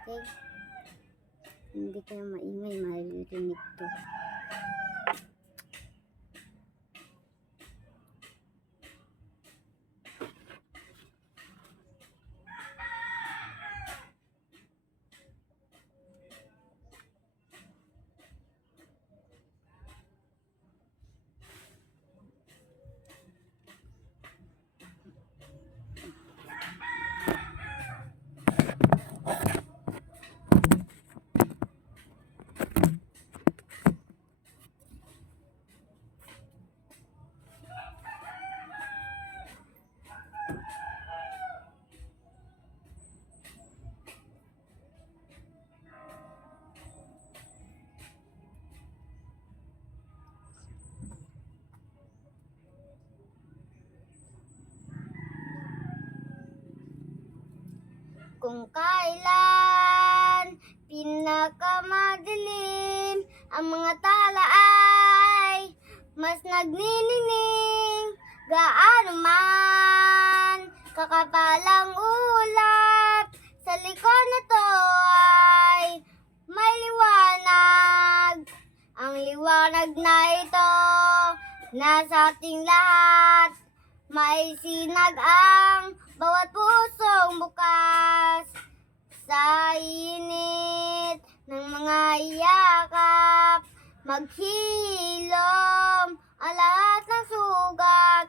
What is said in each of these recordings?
Okay? Hindi kayo maingay, maririnig to. Kung kailan pinakamadilim, ang mga tala ay mas nagniningning. Gaano man kakapalang ulap, sa likod na to ay may liwanag. Ang liwanag na ito nasa ating lahat. May sinag ang bawat pusong bukas. Sa init ng mga yakap, maghilom ang lahat ng sugat.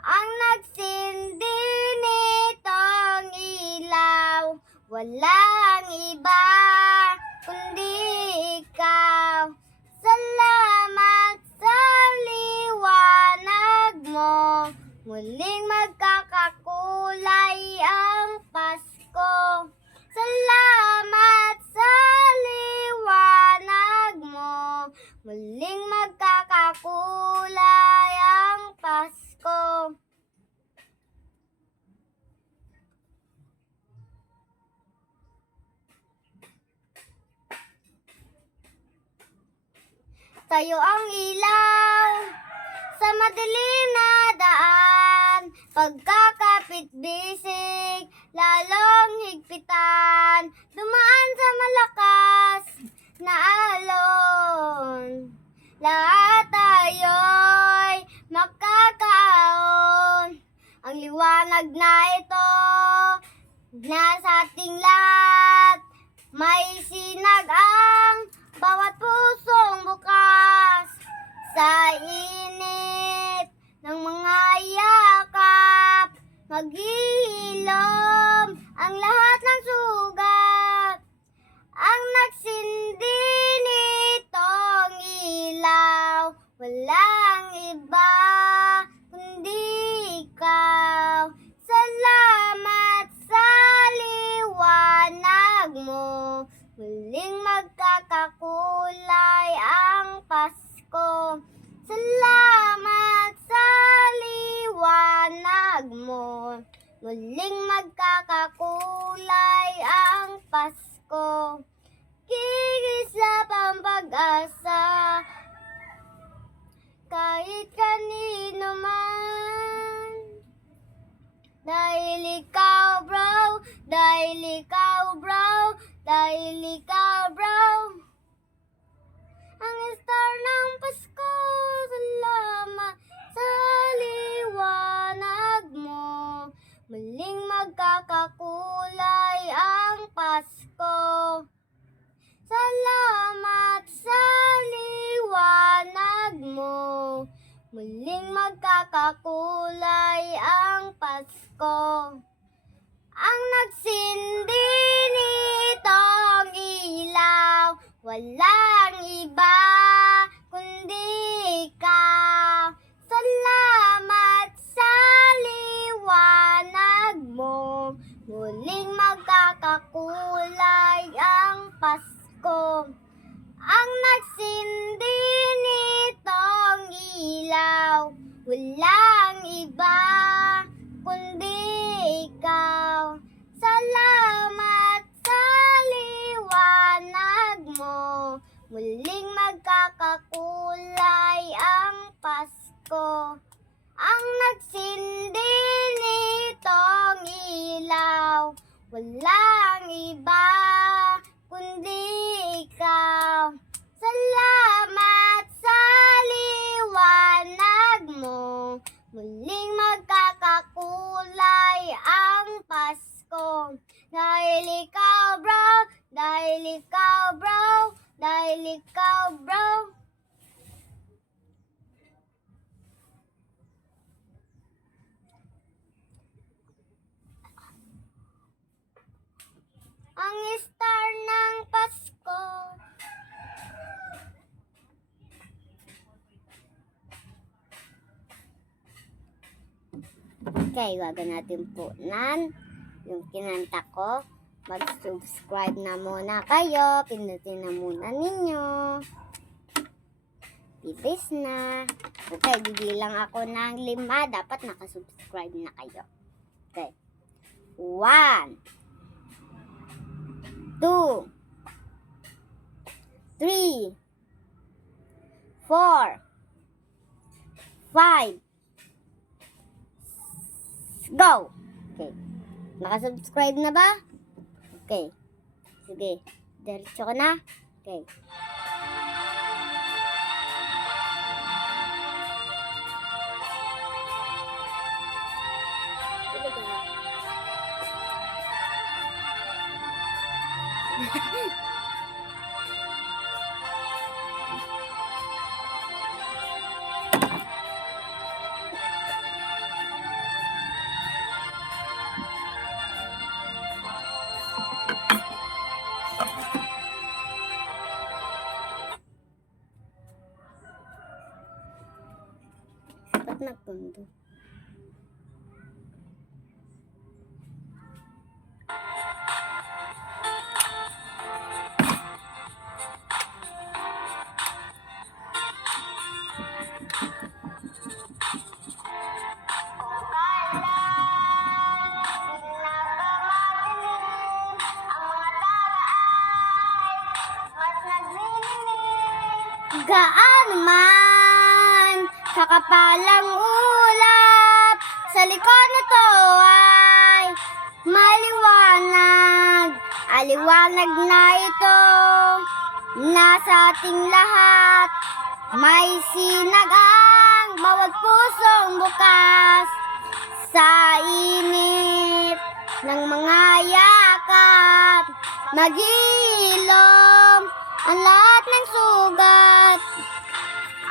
Ang nagsindi nitong ilaw, walang iba kundi ikaw. Salamat sa liwanag mo, muling magkakakulay ang Pasko. Salamat sa liwanag mo, muling magkakakulay ang Pasko. Tayo ang ilaw sa madilim na daan, pagkakapit-bisig, lalong higpitan, dumaan sa malakas na alon. Lahat tayo'y makakaon. Ang liwanag na ito nasa ating lahat. May sinag ang bawat pusong bukas. Sa init ng mga yakap, maghihilom ang lahat ng sugat. Ang nagsindi nitong ilaw, walang iba kundi ikaw. Salamat sa liwanag mo, muling magkakakulay ang Pasko. Salamat sa liwanag mo, muling magkakakulay ang Pasko. Kikislap ang pag-asa, kahit kanino man. Dahil ikaw bro, dahil ikaw bro, dahil ikaw bro, ang star ng Pasko. Salamat sa liwanag mo, muling magkakakulay ang Pasko. Salamat sa liwanag mo, muling magkakakulay ang Pasko. Ang nagsindi nitong ilaw, walang iba kundi ikaw. Salamat sa liwanag mo, muling magkakakulay ang Pasko. Ang nagsindi nitong ilaw, walang iba kundi ikaw. Salamat sa liwanag mo, muling magkakakulay ang Pasko. Ang nagsindi nitong ilaw, walang iba kundi ikaw. Salamat sa liwanag mo, muling magkakakulay ang Pasko. Dahil ikaw bro, dahil ikaw bro, dahil ikaw bro. Ang star ng Pasko. Okay, wag natin punan yung kinanta ko. Mag-subscribe na muna kayo. Pindutin na muna ninyo. Bilis na. Okay, bibilang ako ng 5. Dapat nakasubscribe na kayo. Okay. 1, 2, 3, 4, 5. Go! Okay. Nakasubscribe na ba? Okay. Sige. Diretso ko na. Okay. Ba't nagpundo? Gaano man kakapalang ulap, sa likod nito ay maliwanag. Aliwanag na ito nasa ating lahat. May sinagang bawat pusong bukas sa init ng mga yakap. Mag-iilom ang lahat ng sugat.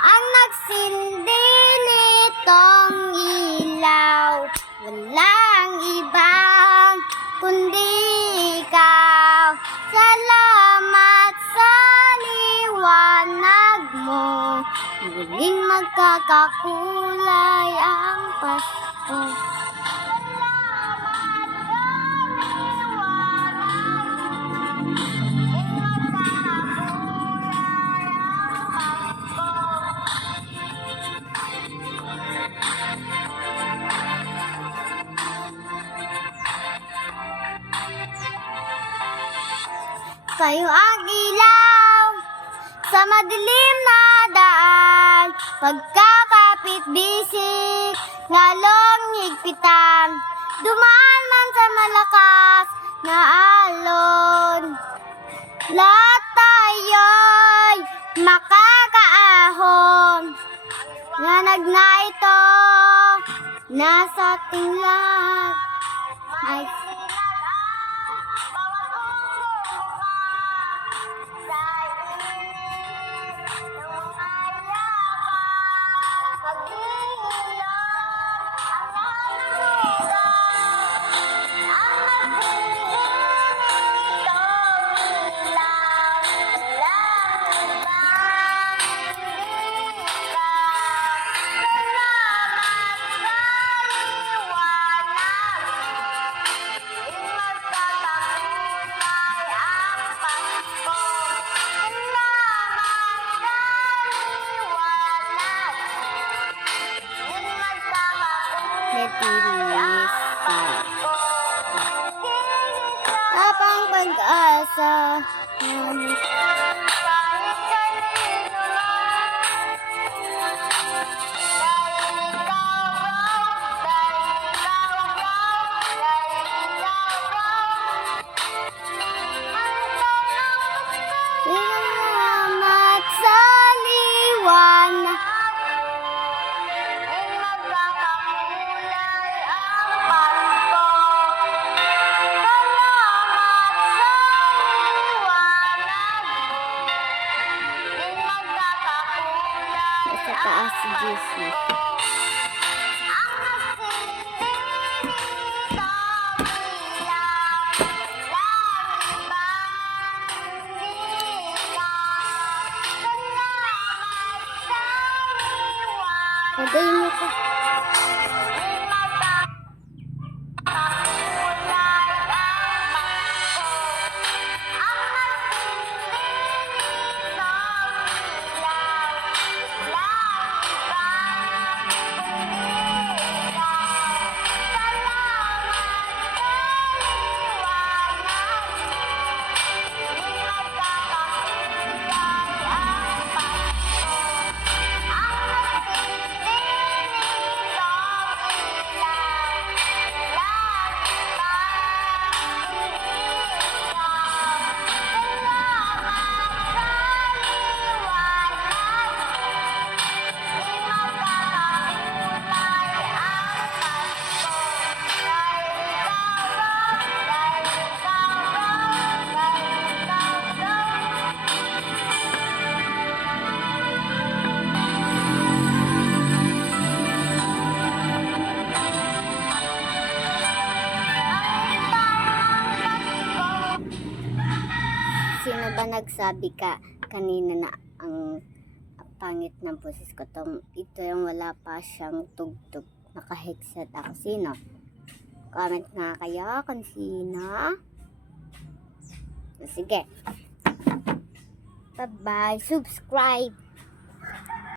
Ang nagsindi nitong ilaw, walang ibang kundi ikaw. Salamat sa liwanag mo, muling magkakakulay ang Pasko. Kayo ang ilaw sa madilim na daan, pagkakapit bisik, lalong higpitan. Dumaan man sa malakas na alon, lahat tayo'y makakaahon. Nanag na ito, nasa ating lahat ay Apang pag-asa. GC. Pagay mo pa. Sino ba nagsabi ka kanina na ang pangit ng boses ko? Ito yung wala pa siyang tugtog. Naka-headset ako. Sino? Comment nga kayo kung sino. Sige. Bye-bye. Subscribe.